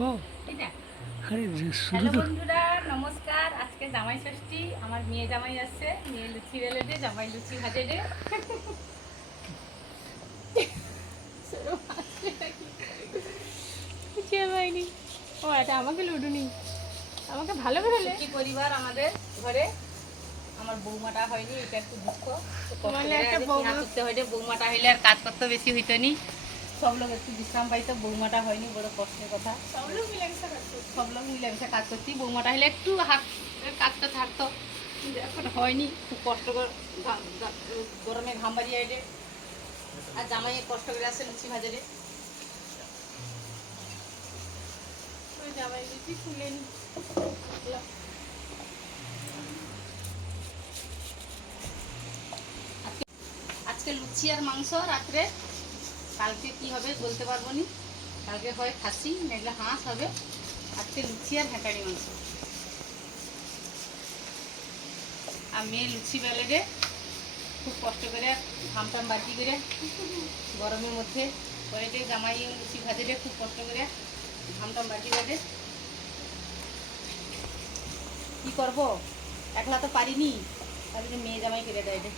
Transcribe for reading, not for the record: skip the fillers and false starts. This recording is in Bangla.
ও এটা আরে শুধু হ্যালো তো বন্ধুরা, নমস্কার। আজকে জামাই ষষ্ঠী, আমার মেয়ে জামাই আসছে। মেয়ে লুচি বেলে দে, জামাই লুচি ভাজে দে। হয়নি। ও এটা আমাকে লুডুনি, আমাকে ভালো করে সুখী পরিবার আমাদের ঘরে। আমার বৌমাটা হয়নি, এটা একটু দুঃখ। তো কষ্ট করে আজ পিঠা করতে হয় রে, বৌমাটা হইলে আর কাজ করতে বেশি হইতো নি। সব লোক একটু বিশ্রাম পাইতো, বৌমাটা হয়নি, বড় কষ্টের কথা। সব লোক মিলেমিশে কাজ করছি, বৌমাটা হলে একটু হাত কাজটা থাকতো, কিন্তু এখন হয়নি। খুব কষ্ট করে গরমে ঘাম বাড়িয়ে এলে, আর জামাই কষ্ট করে আসছে লুচি ভাজারে। জামাই লুচি খুলে নি। আজকে লুচি আর মাংস রাত্রে। কালকে কি হবে বলতে পারবো নি। কালকে হয় খাসি, নাহলে হাঁস হবে। আজকে লুচি আর হেঁকারি মাংস। আর মেয়ে লুচি বেলে রে, খুব কষ্ট করে ঘাম টাম বাটি করে গরমের মধ্যে করে যে জামাই লুচি ভাজে রে, খুব কষ্ট করে ঘাম টাম বাটি বাজে। কি করবো, একলা তো পারিনি, তাহলে মেয়ে জামাই করে দেয় রে।